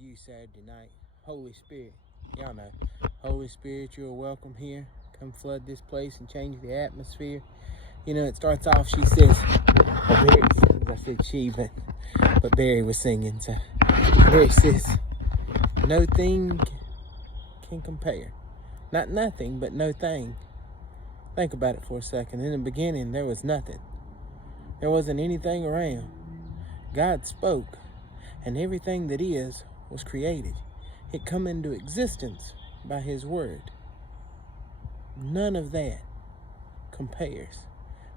you Saturday night. Holy Spirit, y'all know, Holy Spirit, you're welcome here. Come flood this place and change the atmosphere. You know, it starts off, she says, Barry sings, I said she, but Barry was singing, so Barry says, no thing can compare. Not nothing, but no thing. Think about it for a second. In the beginning, there was nothing. There wasn't anything around. God spoke, and everything that is was created. It come into existence by his word. None of that compares.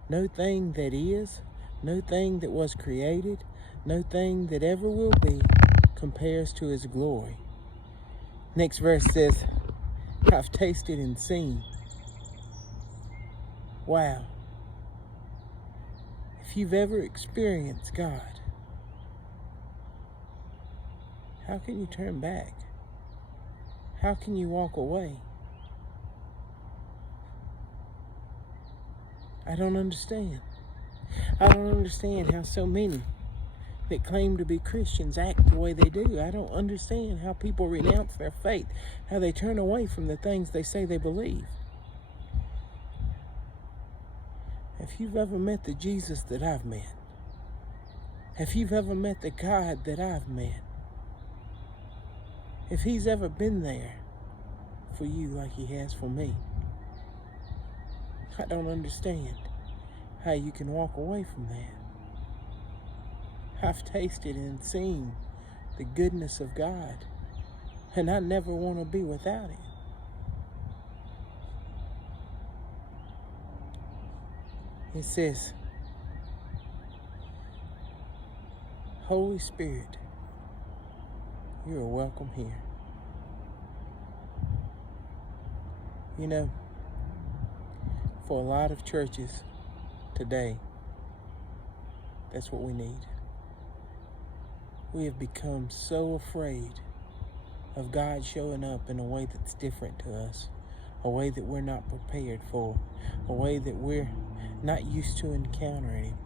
No thing that is, no thing that was created, no thing that ever will be compares to his glory. Next verse says, I've tasted and seen. Wow. If you've ever experienced God, how can you turn back? How can you walk away? I don't understand. I don't understand how so many that claim to be Christians act the way they do. I don't understand how people renounce their faith, how they turn away from the things they say they believe. If you've ever met the Jesus that I've met, if you've ever met the God that I've met, if he's ever been there for you like he has for me, I don't understand how you can walk away from that. I've tasted and seen the goodness of God, and I never want to be without it. It says, Holy Spirit, you are welcome here. You know, for a lot of churches today, that's what we need. We have become so afraid of God showing up in a way that's different to us, a way that we're not prepared for, a way that we're not used to encountering him.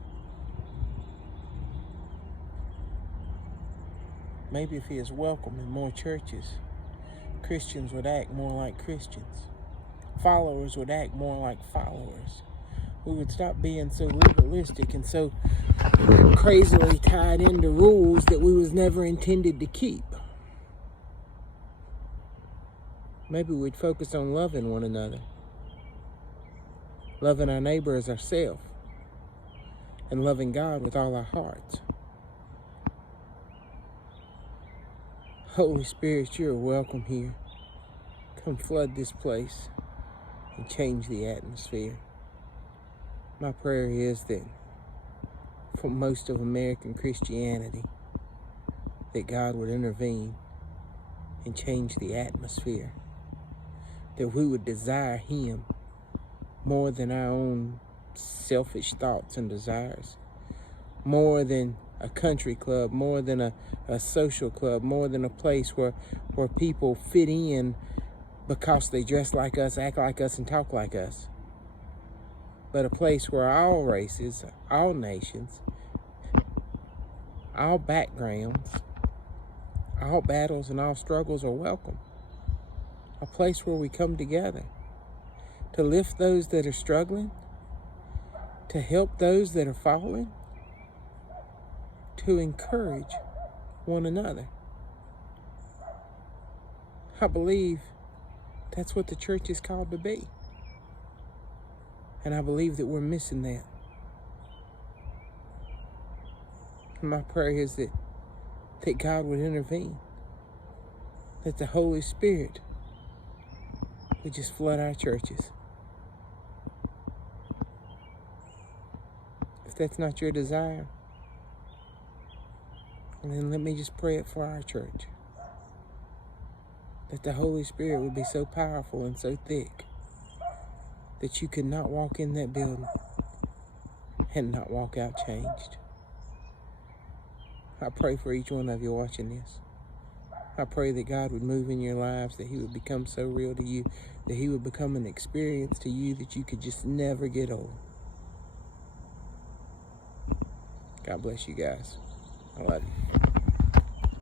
Maybe if he is welcome in more churches, Christians would act more like Christians. Followers would act more like followers. We would stop being so legalistic and so crazily tied into rules that we was never intended to keep. Maybe we'd focus on loving one another, loving our neighbor as ourselves, and loving God with all our hearts. Holy Spirit, you're welcome here. Come flood this place and change the atmosphere. My prayer is that for most of American Christianity, that God would intervene and change the atmosphere, that we would desire him more than our own selfish thoughts and desires, more than a country club, more than a social club, more than a place where people fit in because they dress like us, act like us, and talk like us. But a place where all races, all nations, all backgrounds, all battles and all struggles are welcome. A place where we come together to lift those that are struggling, to help those that are falling, to encourage one another. I believe that's what the church is called to be. And I believe that we're missing that. And my prayer is that God would intervene, that the Holy Spirit would just flood our churches. If that's not your desire, then let me just pray it for our church. That the Holy Spirit would be so powerful and so thick that you could not walk in that building and not walk out changed. I pray for each one of you watching this. I pray that God would move in your lives, that he would become so real to you, that he would become an experience to you that you could just never get old. God bless you guys. I love you.